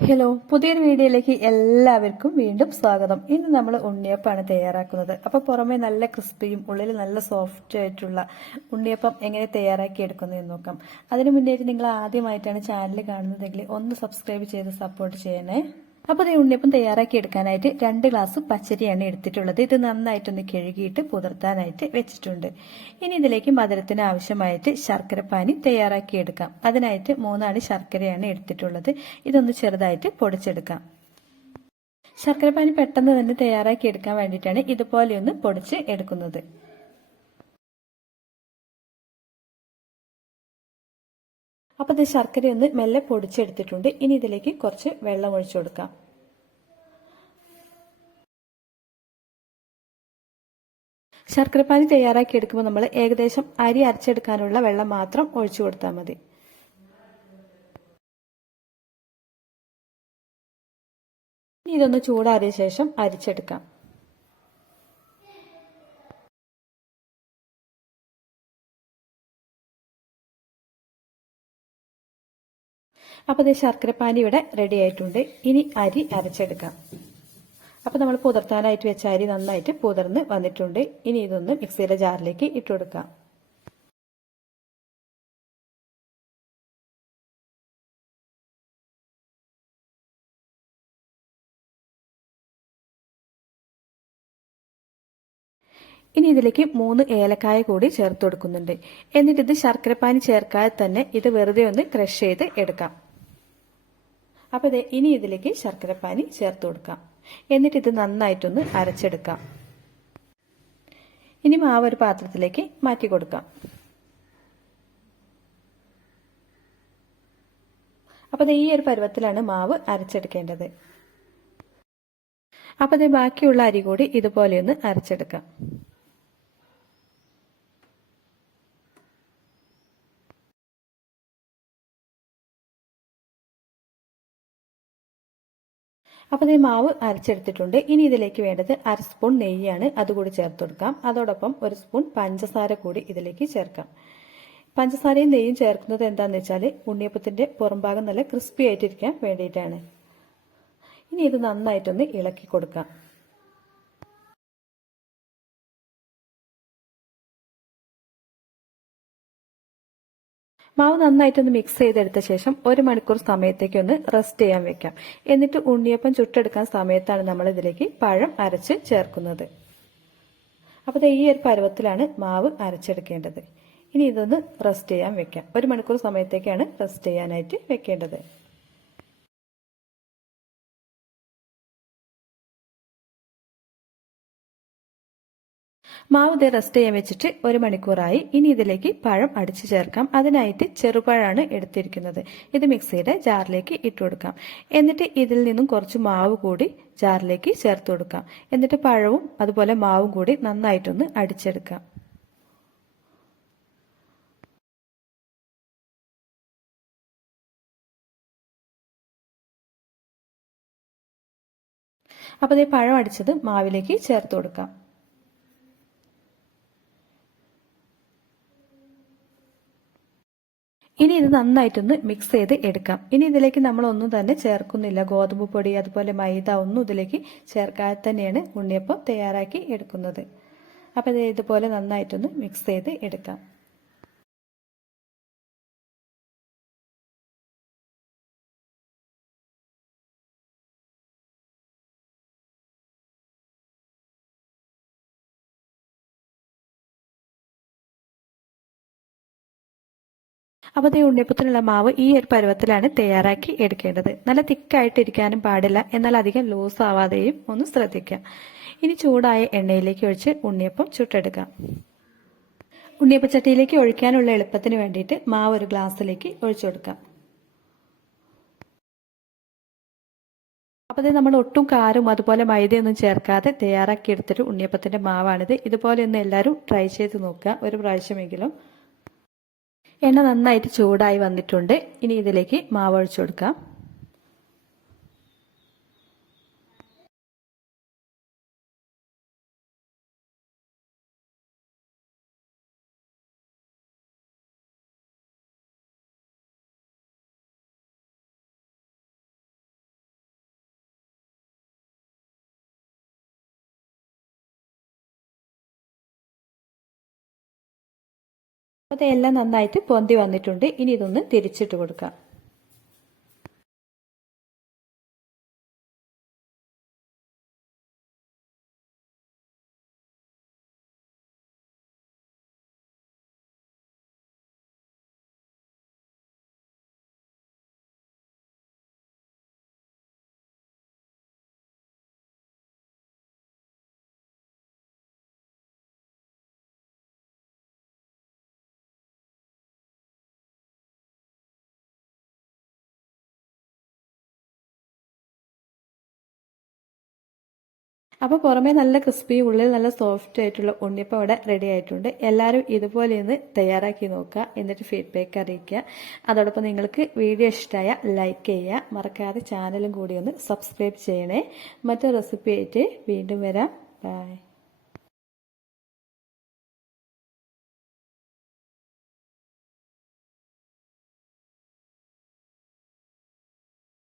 Hello പുതിയൊരു വീഡിയോയിലേക്ക് എല്ലാവർക്കും വീണ്ടും സ്വാഗതം. ഇന്ന് നമ്മൾ ഉണ്ണിയപ്പമാണ് തയ്യാറാക്കുന്നത്. അപ്പോൾ പുറമേ നല്ല ക്രിസ്പിയും ഉള്ളിൽ നല്ല സോഫ്റ്റ് ആയിട്ടുള്ള ഉണ്ണിയപ്പം എങ്ങനെ തയ്യാറാക്കി എടുക്കുന്നതെന്ന് നോക്കാം. അതിനു മുന്നേറ്റ് നിങ്ങൾ ആദ്യമായിട്ടാണ് ചാനൽ കാണുന്നതെങ്കിൽ ഒന്ന് സബ്സ്ക്രൈബ് ചെയ്ത് സപ്പോർട്ട് ചെയ്യണേ. അപ്പോൾ ഈ ഉണ്ണിയപ്പം തയ്യാറാക്കി എടുക്കാനായിട്ട് രണ്ട് ഗ്ലാസ് പച്ചരിയാണ് എടുത്തിട്ടുള്ളത്. ഇത് നന്നായിട്ടൊന്ന് കഴുകിയിട്ട് പുതിർത്താനായിട്ട് വെച്ചിട്ടുണ്ട്. ഇനി ഇതിലേക്ക് മധുരത്തിന് ആവശ്യമായിട്ട് ശർക്കരപ്പാനി തയ്യാറാക്കി എടുക്കാം. അതിനായിട്ട് മൂന്നാണ് ശർക്കരയാണ് എടുത്തിട്ടുള്ളത്. ഇതൊന്ന് ചെറുതായിട്ട് പൊടിച്ചെടുക്കാം. ശർക്കരപ്പാനി പെട്ടെന്ന് തന്നെ തയ്യാറാക്കി എടുക്കാൻ വേണ്ടിയിട്ടാണ് ഇതുപോലെ ഒന്ന് പൊടിച്ച് എടുക്കുന്നത്. അപ്പോൾ ഇത് ശർക്കര ഒന്ന് മെല്ലെ പൊടിച്ചെടുത്തിട്ടുണ്ട്. ഇനി ഇതിലേക്ക് കുറച്ച് വെള്ളം ഒഴിച്ചു കൊടുക്കാം. ശർക്കരപ്പാനി തയ്യാറാക്കി എടുക്കുമ്പോൾ നമ്മൾ ഏകദേശം അരി അരച്ചെടുക്കാനുള്ള വെള്ളം മാത്രം ഒഴിച്ചു കൊടുത്താൽ മതി. ഇനി ഇതൊന്ന് ചൂടാറിയ ശേഷം അരിച്ചെടുക്കാം. അപ്പോൾ ഇത് ശർക്കരപ്പാനി ഇവിടെ റെഡി ആയിട്ടുണ്ട്. ഇനി അരി അരച്ചെടുക്കാം. അപ്പോൾ നമ്മൾ പുതിർത്താനായിട്ട് വെച്ച അരി നന്നായിട്ട് പുതിർന്ന് വന്നിട്ടുണ്ട്. ഇനി ഇതൊന്ന് മിക്സിയുടെ ജാറിലേക്ക് ഇട്ട് കൊടുക്കാം. ഇനി ഇതിലേക്ക് മൂന്ന് ഏലക്കായ കൂടി ചേർത്ത് കൊടുക്കുന്നുണ്ട്. എന്നിട്ട് ഇത് ശർക്കരപ്പാനി ചേർക്കാതെ തന്നെ ഇത് വെറുതെ ഒന്ന് ക്രഷ് ചെയ്ത് എടുക്കാം. അപ്പോൾ ഇത് ഇനി ഇതിലേക്ക് ശർക്കരപ്പാനി ചേർത്ത് കൊടുക്കാം. എന്നിട്ട് ഇത് നന്നായിട്ടൊന്ന് അരച്ചെടുക്കാം. ഇനി മാവ് ഒരു പാത്രത്തിലേക്ക് മാറ്റി കൊടുക്കാം. അപ്പോൾ ഈ ഒരു പരുവത്തിലാണ് മാവ് അരച്ചെടുക്കേണ്ടത്. അപ്പോൾ ബാക്കിയുള്ള അരി കൂടി ഇതുപോലെ ഒന്ന് അരച്ചെടുക്കാം. അപ്പോൾ ഈ മാവ് അരച്ചെടുത്തിട്ടുണ്ട്. ഇനി ഇതിലേക്ക് വേണ്ടത് അര സ്പൂൺ നെയ്യാണ് അതുകൂടി ചേർത്ത് കൊടുക്കാം. അതോടൊപ്പം ഒരു സ്പൂൺ പഞ്ചസാര കൂടി ഇതിലേക്ക് ചേർക്കാം. പഞ്ചസാരയും നെയ്യും ചേർക്കുന്നത് എന്താണെന്ന് വെച്ചാൽ ഉണ്ണിയപ്പത്തിന്റെ പുറംഭാഗം നല്ല ക്രിസ്പി ആയിട്ടിരിക്കാൻ വേണ്ടിയിട്ടാണ്. ഇനി ഇത് നന്നായിട്ടൊന്ന് ഇളക്കി കൊടുക്കാം. മാവ് നന്നായിട്ടൊന്ന് മിക്സ് ചെയ്തെടുത്ത ശേഷം ഒരു മണിക്കൂർ സമയത്തേക്ക് ഒന്ന് റെസ്റ്റ് ചെയ്യാൻ വെക്കാം. എന്നിട്ട് ഉണ്ണിയപ്പം ചുട്ടെടുക്കാൻ സമയത്താണ് നമ്മൾ ഇതിലേക്ക് പഴം അരച്ച് ചേർക്കുന്നത്. അപ്പോൾ ഈ ഒരു പരുവത്തിലാണ് മാവ് അരച്ചെടുക്കേണ്ടത്. ഇനി ഇതൊന്ന് റെസ്റ്റ് ചെയ്യാൻ വെക്കാം. ഒരു മണിക്കൂർ സമയത്തേക്കാണ് റെസ്റ്റ് ചെയ്യാനായിട്ട് വെക്കേണ്ടത്. മാവ് ഇത് റെസ്റ്റ് ചെയ്യാൻ വെച്ചിട്ട് ഒരു മണിക്കൂറായി. ഇനി ഇതിലേക്ക് പഴം അടിച്ചു ചേർക്കാം. അതിനായിട്ട് ചെറുപഴമാണ് എടുത്തിരിക്കുന്നത്. ഇത് മിക്സിയുടെ ജാറിലേക്ക് ഇട്ട് കൊടുക്കാം. എന്നിട്ട് ഇതിൽ നിന്നും കുറച്ച് മാവ് കൂടി ജാറിലേക്ക് ചേർത്ത് കൊടുക്കാം. എന്നിട്ട് പഴവും അതുപോലെ മാവും കൂടി നന്നായിട്ടൊന്ന് അടിച്ചെടുക്കാം. അപ്പോൾ ഈ പഴം അടിച്ചത് മാവിലേക്ക് ചേർത്ത് കൊടുക്കാം. ഇനി ഇത് നന്നായിട്ടൊന്ന് മിക്സ് ചെയ്ത് എടുക്കാം. ഇനി ഇതിലേക്ക് നമ്മൾ ഒന്നും തന്നെ ചേർക്കുന്നില്ല. ഗോതമ്പ് പൊടി അതുപോലെ മൈദ ഒന്നും ഇതിലേക്ക് ചേർക്കാതെ തന്നെയാണ് ഉണ്ണിയപ്പം തയ്യാറാക്കി എടുക്കുന്നത്. അപ്പോൾ ഇതുപോലെ നന്നായിട്ടൊന്ന് മിക്സ് ചെയ്ത് എടുക്കാം. അപ്പോൾ ഈ ഉണ്ണിയപ്പത്തിനുള്ള മാവ് ഈ ഒരു പരുവത്തിലാണ് തയ്യാറാക്കി എടുക്കേണ്ടത്. നല്ല തിക്കായിട്ട് ഇരിക്കാനും പാടില്ല. എന്നാൽ അധികം ലൂസ് ആവാതെയും ഒന്ന് ശ്രദ്ധിക്കാം ഇനി ചൂടായ എണ്ണയിലേക്ക് ഒഴിച്ച് ഉണ്ണിയപ്പം ചുട്ടെടുക്കാം. ഉണ്ണിയപ്പച്ചട്ടിയിലേക്ക് ഒഴിക്കാനുള്ള എളുപ്പത്തിന് വേണ്ടിയിട്ട് മാവ് ഒരു ഗ്ലാസ്സിലേക്ക് ഒഴിച്ചു കൊടുക്കാം. അപ്പോൾ നമ്മൾ ഒട്ടും കാരും അതുപോലെ മൈദയൊന്നും ചേർക്കാതെ തയ്യാറാക്കി എടുത്തൊരു ഉണ്ണിയപ്പത്തിന്റെ മാവാണിത്. ഇതുപോലെ ഒന്ന് എല്ലാവരും ട്രൈ ചെയ്ത് നോക്കുക. ഒരു പ്രാവശ്യമെങ്കിലും. എണ്ണ നന്നായിട്ട് ചൂടായി വന്നിട്ടുണ്ട്. ഇനി ഇതിലേക്ക് മാവ് ഒഴിച്ചു കൊടുക്കാം. അപ്പോൾ എല്ലാം നന്നായിട്ട് പൊന്തി വന്നിട്ടുണ്ട്. ഇനി ഇതൊന്ന് തിരിച്ചിട്ട് കൊടുക്കാം. അപ്പോൾ പുറമേ നല്ല ക്രിസ്പി ഉള്ളിൽ നല്ല സോഫ്റ്റ് ആയിട്ടുള്ള ഉണ്ണിയപ്പം അവിടെ റെഡി ആയിട്ടുണ്ട്. എല്ലാവരും ഇതുപോലെ ഒന്ന് തയ്യാറാക്കി നോക്കുക എന്നിട്ട് ഫീഡ്ബാക്ക് അറിയിക്കുക. അതോടൊപ്പം നിങ്ങൾക്ക് വീഡിയോ ഇഷ്ടമായ ലൈക്ക് ചെയ്യുക. മറക്കാതെ ചാനലും കൂടി ഒന്ന് സബ്സ്ക്രൈബ് ചെയ്യണേ. മറ്റൊരു റെസിപ്പി ആയിട്ട് വീണ്ടും വരാം. ബൈ